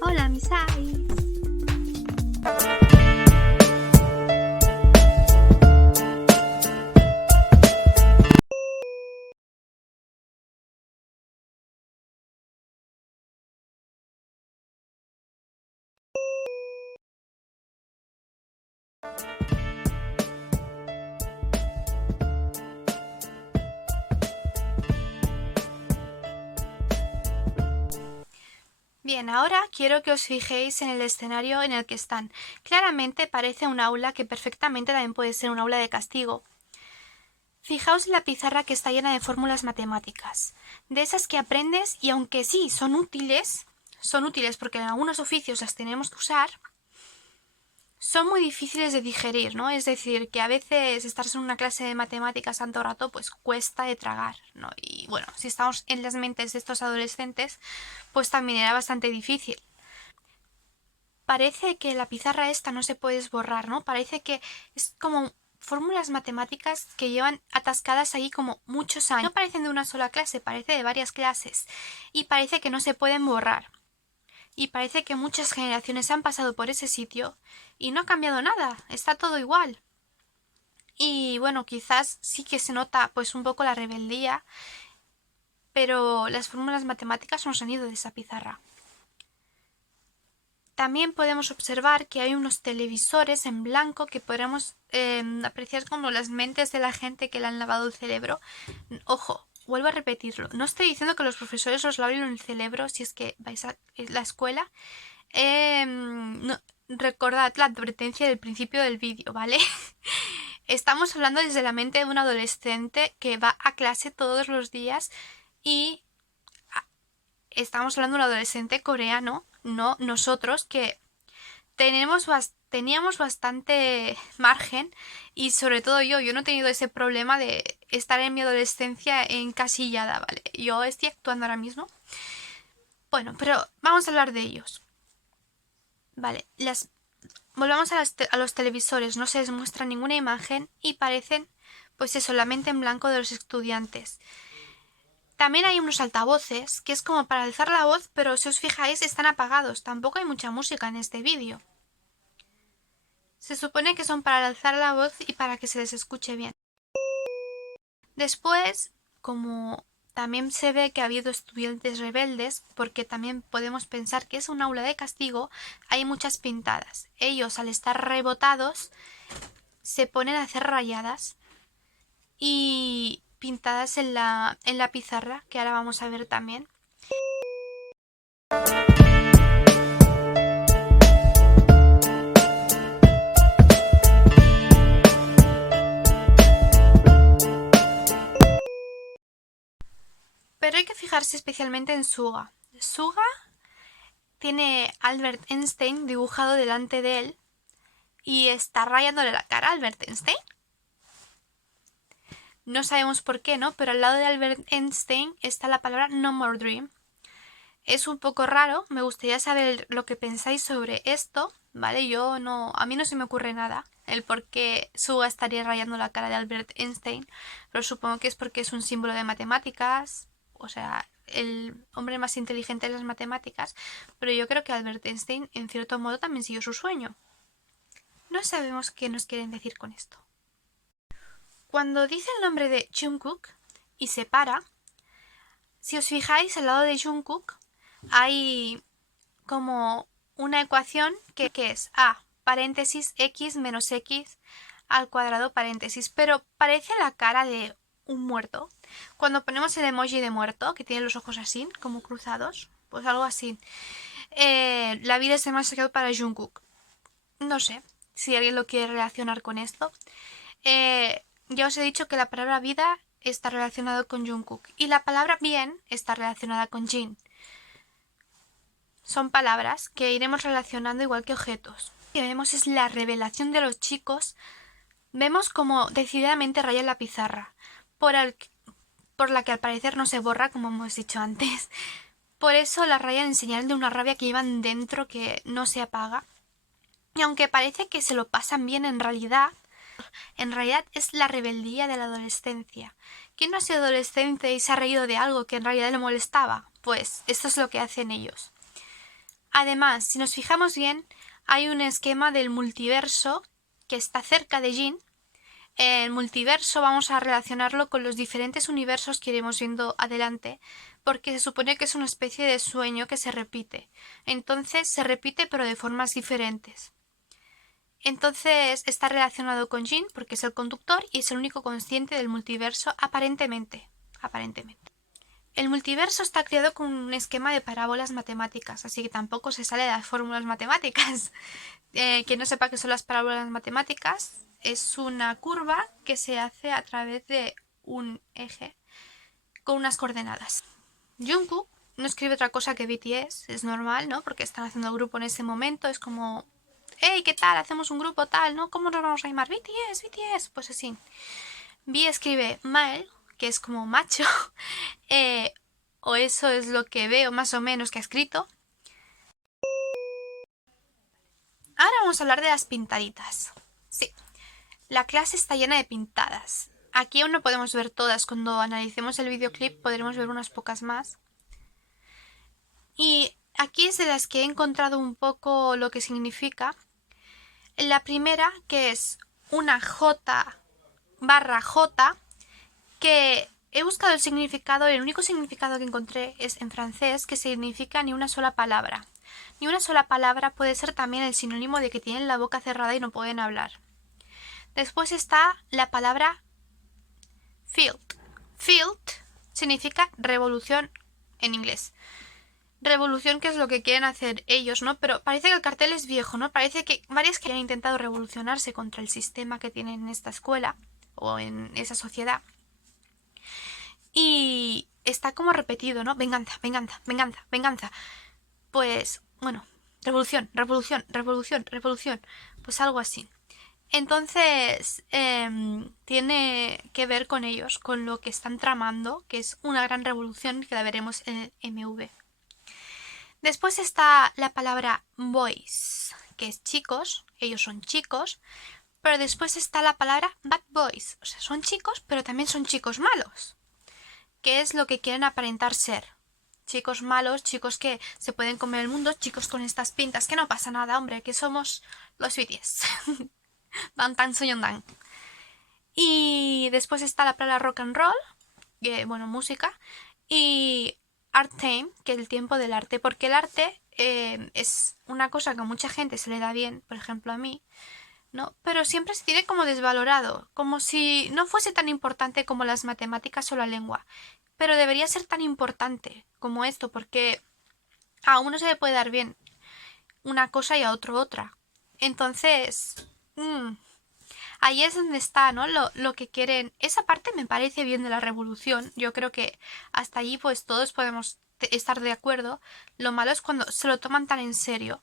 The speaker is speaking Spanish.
Hola, Misai. Bien, ahora quiero que os fijéis en el escenario en el que están. Claramente parece un aula que perfectamente también puede ser un aula de castigo. Fijaos en la pizarra que está llena de fórmulas matemáticas, de esas que aprendes y aunque sí son útiles porque en algunos oficios las tenemos que usar, son muy difíciles de digerir, ¿no? Es decir, que a veces estar en una clase de matemáticas tanto rato pues cuesta de tragar, ¿no? Y bueno, si estamos en las mentes de estos adolescentes, pues también era bastante difícil. Parece que la pizarra esta no se puede borrar, ¿no? Parece que es como fórmulas matemáticas que llevan atascadas ahí como muchos años. No parecen de una sola clase, parece de varias clases. Y parece que no se pueden borrar. Y parece que muchas generaciones han pasado por ese sitio y no ha cambiado nada, está todo igual. Y bueno, quizás sí que se nota pues un poco la rebeldía, pero las fórmulas matemáticas no se han ido de esa pizarra. También podemos observar que hay unos televisores en blanco que podremos apreciar como las mentes de la gente que le han lavado el cerebro. Ojo, vuelvo a repetirlo. No estoy diciendo que los profesores os laven el cerebro si es que vais a la escuela. No, recordad la advertencia del principio del vídeo, ¿vale? Estamos hablando desde la mente de un adolescente que va a clase todos los días y estamos hablando de un adolescente coreano, no nosotros que teníamos bastante margen y sobre todo yo no he tenido ese problema de estar en mi adolescencia encasillada, ¿vale? Yo estoy actuando ahora mismo. Bueno, pero vamos a hablar de ellos. Vale, volvamos a los televisores, no se les muestra ninguna imagen y parecen, pues eso, la mente en blanco de los estudiantes. También hay unos altavoces, que es como para alzar la voz, pero si os fijáis están apagados, tampoco hay mucha música en este vídeo. Se supone que son para alzar la voz y para que se les escuche bien. Después, como también se ve que ha habido estudiantes rebeldes, porque también podemos pensar que es un aula de castigo, hay muchas pintadas. Ellos, al estar rebotados, se ponen a hacer rayadas y pintadas en la pizarra, que ahora vamos a ver también. Pero hay que fijarse especialmente en Suga. Suga tiene Albert Einstein dibujado delante de él y está rayándole la cara a Albert Einstein. No sabemos por qué, ¿no? Pero al lado de Albert Einstein está la palabra No More Dream. Es un poco raro, me gustaría saber lo que pensáis sobre esto, ¿vale? A mí no se me ocurre nada el por qué Suga estaría rayando la cara de Albert Einstein, pero supongo que es porque es un símbolo de matemáticas, o sea, el hombre más inteligente de las matemáticas, pero yo creo que Albert Einstein en cierto modo también siguió su sueño. No sabemos qué nos quieren decir con esto. Cuando dice el nombre de Jungkook y se para, si os fijáis al lado de Jungkook hay como una ecuación que es a paréntesis x menos x al cuadrado paréntesis, pero parece la cara de un muerto. Cuando ponemos el emoji de muerto, que tiene los ojos así, como cruzados, pues algo así. La vida es demasiado para Jungkook. No sé si alguien lo quiere relacionar con esto. Ya os he dicho que la palabra vida está relacionada con Jungkook y la palabra bien está relacionada con Jin. Son palabras que iremos relacionando igual que objetos. Lo que vemos es la revelación de los chicos. Vemos como decididamente rayan la pizarra, por la que al parecer no se borra, como hemos dicho antes. Por eso la rayan en señal de una rabia que llevan dentro que no se apaga. Y aunque parece que se lo pasan bien en realidad es la rebeldía de la adolescencia. ¿Quién no ha sido adolescente y se ha reído de algo que en realidad le molestaba? Pues esto es lo que hacen ellos. Además, si nos fijamos bien, hay un esquema del multiverso que está cerca de Jin. El multiverso vamos a relacionarlo con los diferentes universos que iremos viendo adelante, porque se supone que es una especie de sueño que se repite. Entonces se repite pero de formas diferentes. Entonces está relacionado con Jin porque es el conductor y es el único consciente del multiverso aparentemente. El multiverso está creado con un esquema de parábolas matemáticas, así que tampoco se sale de las fórmulas matemáticas. Quien no sepa qué son las parábolas matemáticas, es una curva que se hace a través de un eje con unas coordenadas. Jungkook no escribe otra cosa que BTS, es normal, ¿no? Porque están haciendo el grupo en ese momento, es como, hey, ¿qué tal? Hacemos un grupo tal, ¿no? ¿Cómo nos vamos a llamar? BTS, BTS, pues así. B escribe male, que es como macho, o eso es lo que veo más o menos que ha escrito. Ahora vamos a hablar de las pintaditas. Sí, la clase está llena de pintadas. Aquí aún no podemos ver todas, cuando analicemos el videoclip podremos ver unas pocas más. Y aquí es de las que he encontrado un poco lo que significa. La primera, que es una J barra J, que he buscado el significado, el único significado que encontré es en francés, que significa ni una sola palabra. Ni una sola palabra puede ser también el sinónimo de que tienen la boca cerrada y no pueden hablar. Después está la palabra field. Field significa revolución en inglés. Revolución, que es lo que quieren hacer ellos, ¿no? Pero parece que el cartel es viejo, ¿no? Parece que varias que han intentado revolucionarse contra el sistema que tienen en esta escuela o en esa sociedad. Y está como repetido, ¿no? Venganza, venganza, venganza, venganza. Pues, bueno, revolución, revolución, revolución, revolución. Pues algo así. Entonces, tiene que ver con ellos, con lo que están tramando, que es una gran revolución que la veremos en el MV. Después está la palabra boys, que es chicos, ellos son chicos, pero después está la palabra bad boys, o sea, son chicos, pero también son chicos malos, que es lo que quieren aparentar ser. Chicos malos, chicos que se pueden comer el mundo, chicos con estas pintas, que no pasa nada, hombre, que somos los BTS. Bangtan Sonyeondan. Y después está la palabra rock and roll, que, bueno, música, y art time, que es el tiempo del arte, porque el arte es una cosa que a mucha gente se le da bien, por ejemplo a mí, ¿no? Pero siempre se tiene como desvalorado, como si no fuese tan importante como las matemáticas o la lengua, pero debería ser tan importante como esto, porque a uno se le puede dar bien una cosa y a otro otra. Entonces, ahí es donde está, ¿no? Lo que quieren. Esa parte me parece bien de la revolución. Yo creo que hasta allí pues todos podemos estar de acuerdo. Lo malo es cuando se lo toman tan en serio